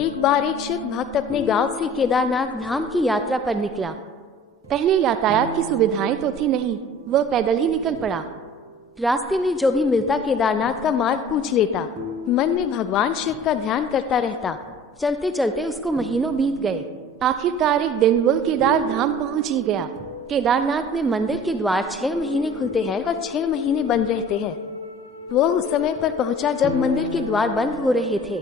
एक बार एक शिव भक्त अपने गांव से केदारनाथ धाम की यात्रा पर निकला। पहले यातायात की सुविधाएं तो थी नहीं, वह पैदल ही निकल पड़ा। रास्ते में जो भी मिलता केदारनाथ का मार्ग पूछ लेता, मन में भगवान शिव का ध्यान करता रहता। चलते चलते उसको महीनों बीत गए। आखिरकार एक दिन वो केदार धाम पहुंच ही गया। केदारनाथ में मंदिर के द्वार 6 महीने खुलते हैं और 6 महीने बंद रहते हैं। वो उस समय पर पहुंचा जब मंदिर के द्वार बंद हो रहे थे।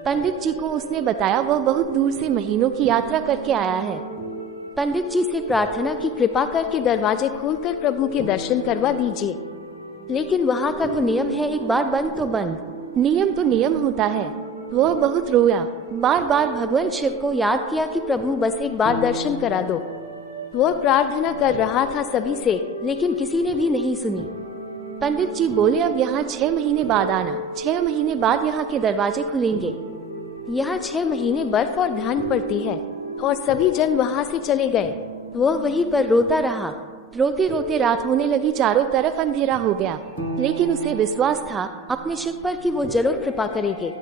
पंडित जी को उसने बताया वह बहुत दूर से महीनों की यात्रा करके आया है। पंडित जी से प्रार्थना की कृपा करके दरवाजे खोलकर प्रभु के दर्शन करवा दीजिए। लेकिन वहाँ का तो नियम है, एक बार बंद तो बंद, नियम तो नियम होता है। वो बहुत रोया, बार बार भगवान शिव को याद किया कि प्रभु बस एक बार दर्शन करा दो। वो प्रार्थना कर रहा था सभी से, लेकिन किसी ने भी नहीं सुनी। पंडित जी बोले अब यहाँ 6 महीने बाद आना, 6 महीने बाद यहाँ के दरवाजे खुलेंगे। यहाँ 6 महीने बर्फ और ठंड पड़ती है। और सभी जन वहाँ से चले गए। वो वहीं पर रोता रहा। रोते रोते रात होने लगी, चारों तरफ अंधेरा हो गया। लेकिन उसे विश्वास था अपने शिव पर कि वो जरूर कृपा करेंगे।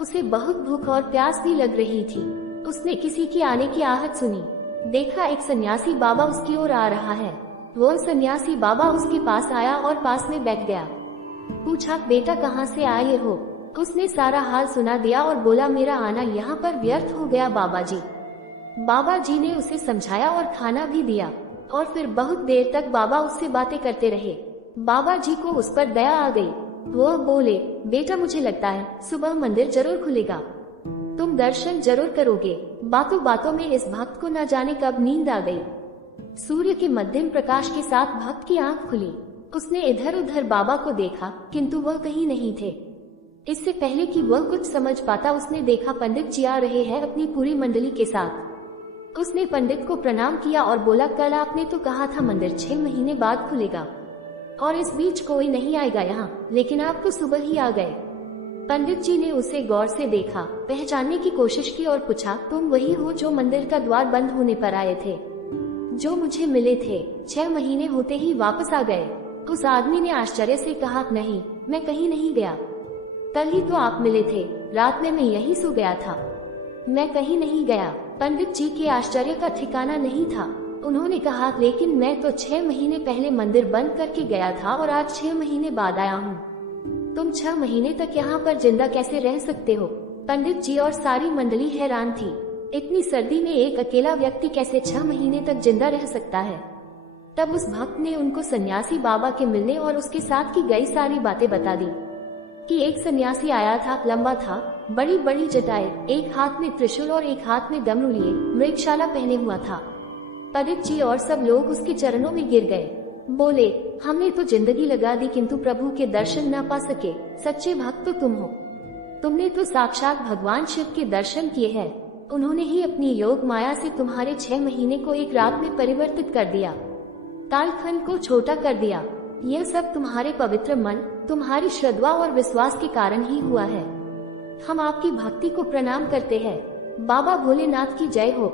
उसे बहुत भूख और प्यास भी लग रही थी। उसने किसी की आने की आहट सुनी। देखा एक सन्यासी बाबा उसकी ओर आ रहा है। वो सन्यासी बाबा उसके पास आया और पास में बैठ गया। पूछा, बेटा कहाँ से आए हो? उसने सारा हाल सुना दिया और बोला, मेरा आना यहाँ पर व्यर्थ हो गया बाबा जी। बाबा जी ने उसे समझाया और खाना भी दिया। और फिर बहुत देर तक बाबा उससे बातें करते रहे। बाबा जी को उस पर दया आ गई। वो बोले, बेटा मुझे लगता है सुबह मंदिर जरूर खुलेगा, तुम दर्शन जरूर करोगे। बातों बातों में इस भक्त को न जाने कब नींद आ गई। सूर्य के मध्यम प्रकाश के साथ भक्त की आंख खुली। उसने इधर उधर बाबा को देखा, किंतु वह कहीं नहीं थे। इससे पहले कि वह कुछ समझ पाता, उसने देखा पंडित जी आ रहे हैं अपनी पूरी मंडली के साथ। उसने पंडित को प्रणाम किया और बोला, कल आपने तो कहा था मंदिर 6 महीने बाद खुलेगा और इस बीच कोई नहीं आएगा यहाँ, लेकिन आप तो सुबह ही आ गए। पंडित जी ने उसे गौर से देखा, पहचानने की कोशिश की और पूछा, तुम वही हो जो मंदिर का द्वार बंद होने पर आए थे, जो मुझे मिले थे? 6 महीने होते ही वापस आ गए। उस आदमी ने आश्चर्य से कहा, नहीं, मैं कहीं नहीं गया। कल ही तो आप मिले थे, रात में मैं यहीं सो गया था, मैं कहीं नहीं गया। पंडित जी के आश्चर्य का ठिकाना नहीं था। उन्होंने कहा, लेकिन मैं तो 6 महीने पहले मंदिर बंद करके गया था और आज 6 महीने बाद आया हूँ। तुम 6 महीने तक यहाँ पर जिंदा कैसे रह सकते हो? पंडित जी और सारी मंडली हैरान थी। इतनी सर्दी में एक अकेला व्यक्ति कैसे 6 महीने तक जिंदा रह सकता है? तब उस भक्त ने उनको सन्यासी बाबा के मिलने और उसके साथ की गई सारी बातें बता दी कि एक सन्यासी आया था, लंबा था, बड़ी बड़ी जटाएं, एक हाथ में त्रिशूल और एक हाथ में डमरू लिए, मृगशाला पहने हुआ था। पंडित जी और सब लोग उसके चरणों में गिर गए। बोले, हमने तो जिंदगी लगा दी किंतु प्रभु के दर्शन न पा सके। सच्चे भक्त तो तुम हो। तुमने तो साक्षात भगवान शिव के दर्शन किए हैं। उन्होंने ही अपनी योग माया से तुम्हारे 6 महीने को एक रात में परिवर्तित कर दिया, कालखंड को छोटा कर दिया। यह सब तुम्हारे पवित्र मन, तुम्हारी श्रद्धा और विश्वास के कारण ही हुआ है। हम आपकी भक्ति को प्रणाम करते हैं। बाबा भोलेनाथ की जय हो।